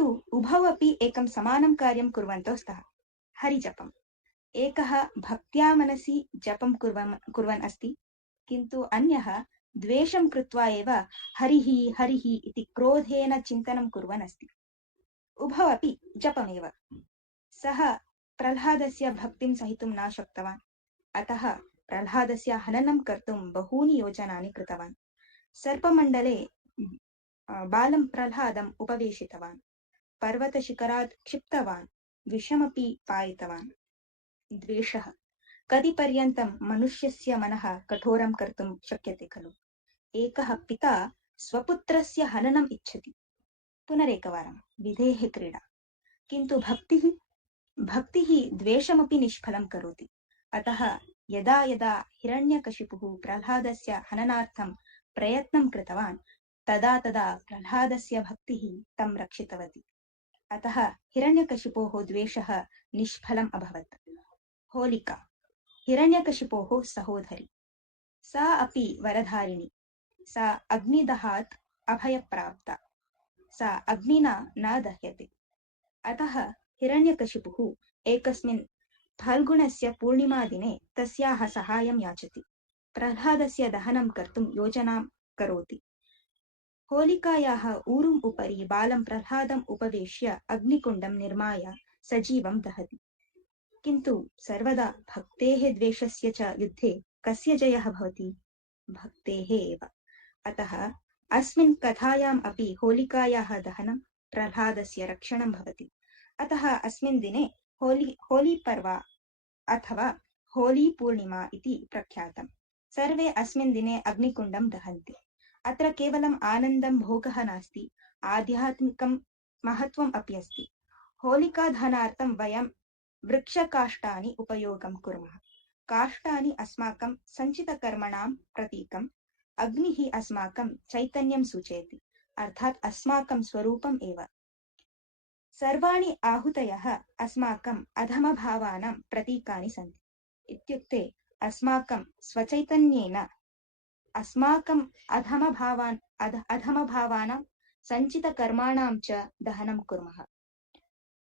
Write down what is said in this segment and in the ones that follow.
किन्तु उभौ अपि एकं समानं कार्यं कुर्वन्तौ स्तः। हरिजपम् एकः भक्त्या मनसि जपं कुर्वन् अस्ति, किन्तु अन्यः द्वेषं कृत्वा एव हरिः हरिः इति क्रोधेन चिन्तनं कुर्वन् अस्ति। उभौ अपि जपमेव। सः प्रह्लादस्य भक्तिं सहितुं न शक्तवान्, अतः प्रह्लादस्य हननं कर्तुं बहूनि योजनानि कृतवान्। सर्पमण्डले बालं प्रह्लादम् उपवेशितवान्, पर्वतशिखरात् क्षिप्तवान्, विषमपि पायितवान्। द्वेषः कति पर्यन्तं मनुष्यस्य मनः कठोरं कर्तुं शक्यते खलु। एकः पिता स्वपुत्रस्य हननम् इच्छति, पुनरेकवारं विधेः क्रीडा, किन्तु भक्तिः द्वेषमपि निष्फलं करोति। अतः यदा यदा हिरण्यकशिपुः प्रह्लादस्य हननार्थं प्रयत्नं कृतवान्, तदा तदा प्रह्लादस्य भक्तिः तं रक्षितवती। अतः हिरण्यकशिपोः द्वेषः निष्फलम् अभवत्। होलिका हिरण्यकशिपोः सहोदरी, सा अपि वरधारिणी। सा अग्निदहात् अभयप्राप्ता, सा अग्निना न दह्यते। अतः हिरण्यकशिपुः एकस्मिन् फाल्गुणस्य पूर्णिमादिने तस्याः सहायं याचति, प्रह्लादस्य दहनं कर्तुं योजनां करोति। होलिकायाः ऊरुम् उपरि बालं प्रह्लादम् उपवेश्य अग्निकुण्डं निर्माय सजीवं दहति। किन्तु सर्वदा भक्तेः द्वेषस्य च युद्धे कस्य जयः भवति? भक्तेः एव। अतः अस्मिन् कथायाम् अपि होलिकायाः दहनं, प्रह्लादस्य रक्षणं भवति। अतः अस्मिन् दिने होली पर्व अथवा होली पूर्णिमा इति प्रख्यातम्। सर्वे अस्मिन् दिने अग्निकुण्डं दहन्ति। अत्र केवलम् आनन्दं भोगः नास्ति, आध्यात्मिकं महत्त्वम् अपि अस्ति। होलिकादहनार्थं वयं वृक्षकाष्ठानि उपयोगं कुर्मः। काष्ठानि अस्माकं सञ्चितकर्मणां प्रतीकम्, अग्निः अस्माकं चैतन्यं सूचयति, अर्थात् अस्माकं स्वरूपम् एव। सर्वाणि आहुतयः अस्माकम् अधमभावानां प्रतीकानि सन्ति। इत्युक्ते अस्माकं स्वचैतन्येन अस्माकम् अधमभावानां सञ्चितकर्माणां च दहनं कुर्मः।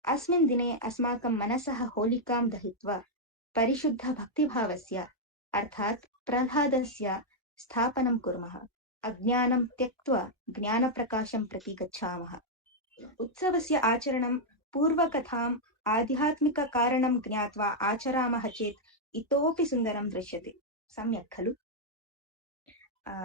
अस्मिन् दिने अस्माकं मनसः होलिकां दहित्वा परिशुद्धभक्तिभावस्य अर्थात् प्रह्लादस्य स्थापनं कुर्मः। अज्ञानं त्यक्त्वा ज्ञानप्रकाशं प्रति गच्छामः। उत्सवस्य आचरणं पूर्वकथाम् आध्यात्मिककारणं ज्ञात्वा आचरामः चेत् इतोपि सुन्दरं दृश्यते। सम्यक् खलु?